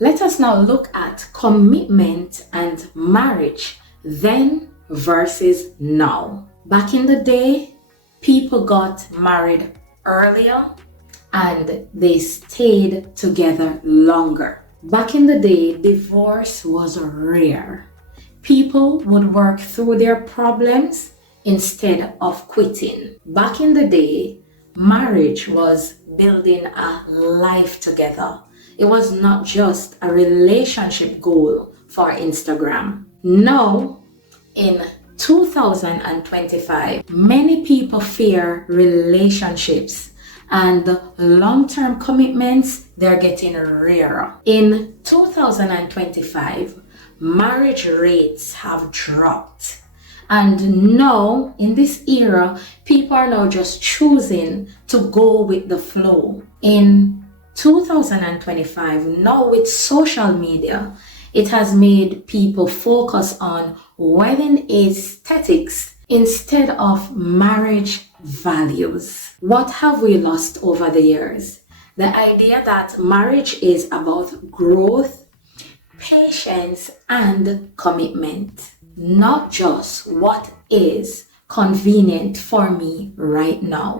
Let us now look at commitment and marriage then versus now. Back in the day, people got married earlier and they stayed together longer. Back in the day, divorce was rare. People would work through their problems instead of quitting. Back in the day, marriage was building a life together. It was not just a relationship goal for Instagram. Now, in 2025, many people fear relationships and long-term commitments, they're getting rarer. In 2025, marriage rates have dropped. And now, in this era, people are now just choosing to go with the flow. In 2025, now with social media, it has made people focus on wedding aesthetics instead of marriage values. What have we lost over the years? The idea that marriage is about growth, patience, and commitment, not just what is convenient for me right now.